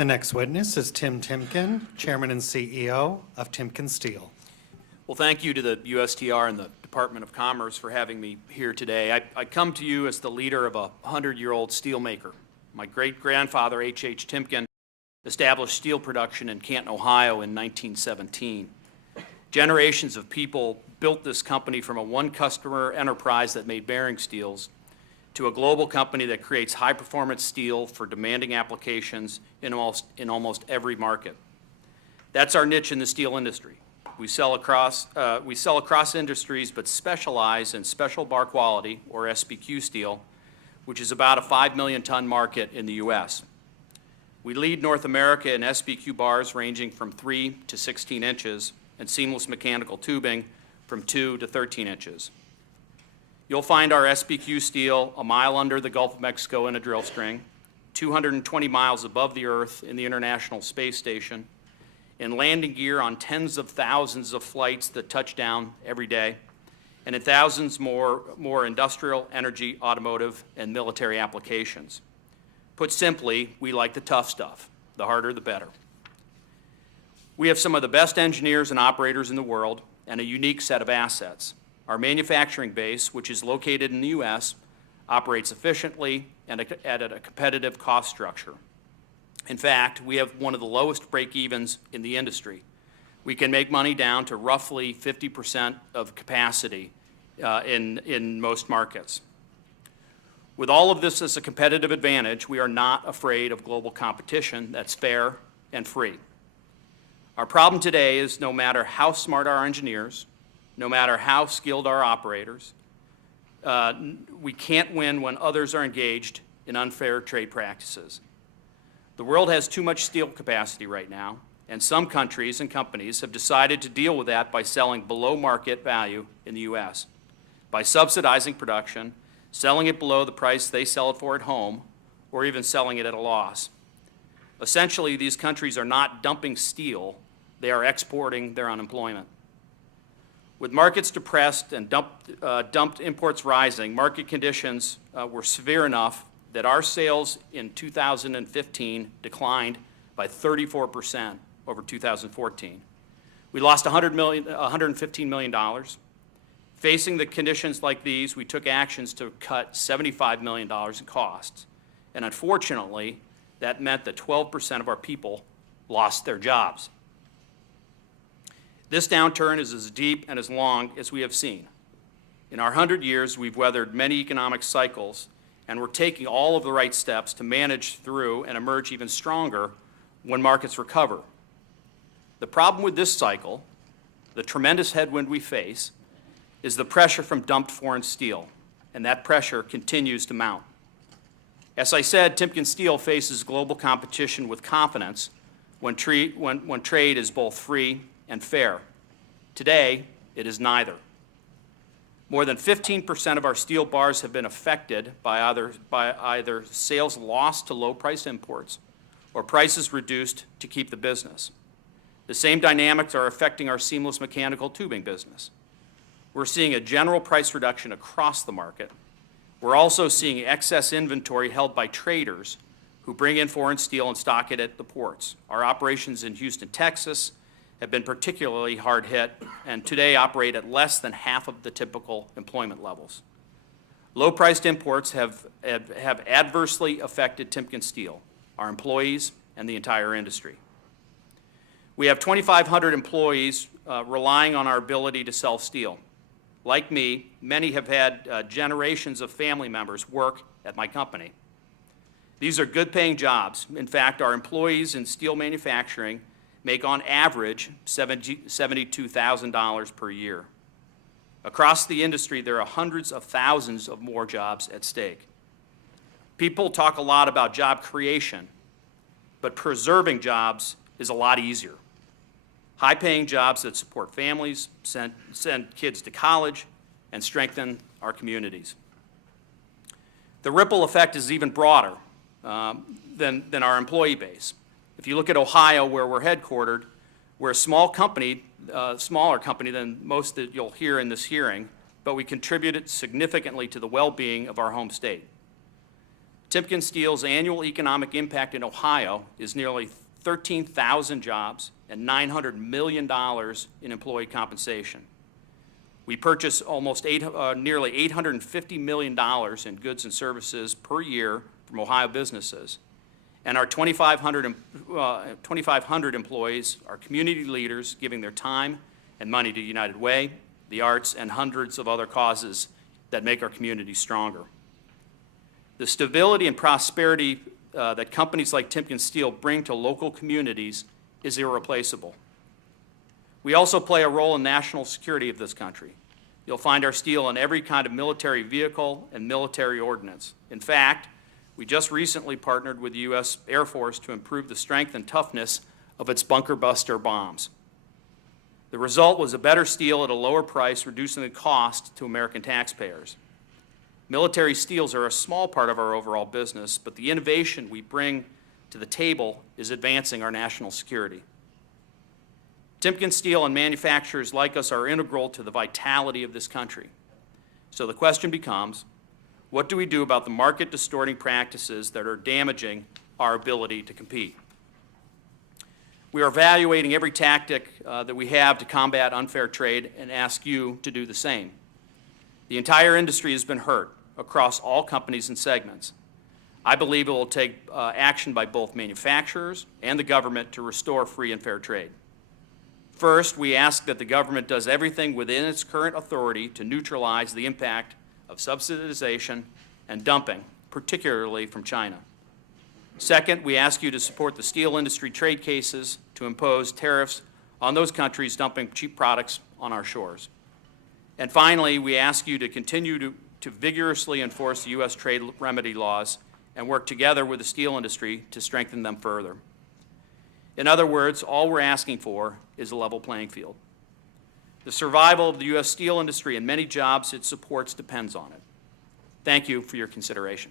The next witness is Tim Timken, Chairman and CEO of TimkenSteel. Well, thank you to the USTR and the Department of Commerce for having me here today. I come to you as the leader of a 100-year-old steelmaker. My great-grandfather, H.H. Timken, established steel production in Canton, Ohio in 1917. Generations of people built this company from a one-customer enterprise that made bearing steels to a global company that creates high-performance steel for demanding applications in almost every market. That's our niche in the steel industry. We sell across industries, but specialize in special bar quality, or SBQ steel, which is about a 5 million ton market in the U.S. We lead North America in SBQ bars ranging from 3 to 16 inches and seamless mechanical tubing from 2 to 13 inches. You'll find our SBQ steel a mile under the Gulf of Mexico in a drill string, 220 miles above the Earth in the International Space Station, in landing gear on tens of thousands of flights that touch down every day, and in thousands more industrial, energy, automotive, and military applications. Put simply, we like the tough stuff. The harder, the better. We have some of the best engineers and operators in the world and a unique set of assets. Our manufacturing base, which is located in the U.S., operates efficiently and at a competitive cost structure. In fact, we have one of the lowest break-evens in the industry. We can make money down to roughly 50% of capacity in most markets. With all of this as a competitive advantage, we are not afraid of global competition that's fair and free. Our problem today is no matter how smart our engineers, no matter how skilled our operators, we can't win when others are engaged in unfair trade practices. The world has too much steel capacity right now, and some countries and companies have decided to deal with that by selling below market value in the U.S., by subsidizing production, selling it below the price they sell it for at home, or even selling it at a loss. Essentially, these countries are not dumping steel, they are exporting their unemployment. With markets depressed and dumped imports rising, market conditions were severe enough that our sales in 2015 declined by 34% over 2014. We lost $115 million. Facing the conditions like these, we took actions to cut $75 million in costs. And unfortunately, that meant that 12% of our people lost their jobs. This downturn is as deep and as long as we have seen. In our 100 years, we've weathered many economic cycles, and we're taking all of the right steps to manage through and emerge even stronger when markets recover. The problem with this cycle, the tremendous headwind we face, is the pressure from dumped foreign steel, and that pressure continues to mount. As I said, TimkenSteel faces global competition with confidence when trade is both free and fair. Today, it is neither. More than 15% of our steel bars have been affected by either sales lost to low-price imports or prices reduced to keep the business. The same dynamics are affecting our seamless mechanical tubing business. We're seeing a general price reduction across the market. We're also seeing excess inventory held by traders who bring in foreign steel and stock it at the ports. Our operations in Houston, Texas, have been particularly hard hit and today operate at less than half of the typical employment levels. Low-priced imports have adversely affected TimkenSteel, our employees, and the entire industry. We have 2,500 employees relying on our ability to sell steel. Like me, many have had generations of family members work at my company. These are good-paying jobs. In fact, our employees in steel manufacturing make on average $72,000 per year. Across the industry, there are hundreds of thousands of more jobs at stake. People talk a lot about job creation, but preserving jobs is a lot easier. High-paying jobs that support families, send kids to college, and strengthen our communities. The ripple effect is even broader than our employee base. If you look at Ohio, where we're headquartered, we're a smaller company than most that you'll hear in this hearing, but we contributed significantly to the well-being of our home state. TimkenSteel's annual economic impact in Ohio is nearly 13,000 jobs and $900 million in employee compensation. We purchase nearly $850 million in goods and services per year from Ohio businesses. And our 2,500 employees are community leaders giving their time and money to United Way, the arts, and hundreds of other causes that make our community stronger. The stability and prosperity that companies like TimkenSteel bring to local communities is irreplaceable. We also play a role in national security of this country. You'll find our steel in every kind of military vehicle and military ordnance. In fact, we just recently partnered with the U.S. Air Force to improve the strength and toughness of its bunker buster bombs. The result was a better steel at a lower price, reducing the cost to American taxpayers. Military steels are a small part of our overall business, but the innovation we bring to the table is advancing our national security. TimkenSteel and manufacturers like us are integral to the vitality of this country. So the question becomes, what do we do about the market-distorting practices that are damaging our ability to compete? We are evaluating every tactic that we have to combat unfair trade and ask you to do the same. The entire industry has been hurt across all companies and segments. I believe it will take action by both manufacturers and the government to restore free and fair trade. First, we ask that the government does everything within its current authority to neutralize the impact of subsidization and dumping, particularly from China. Second, we ask you to support the steel industry trade cases to impose tariffs on those countries dumping cheap products on our shores. And finally, we ask you to continue to vigorously enforce the U.S. trade remedy laws and work together with the steel industry to strengthen them further. In other words, all we're asking for is a level playing field. The survival of the U.S. steel industry and many jobs it supports depends on it. Thank you for your consideration.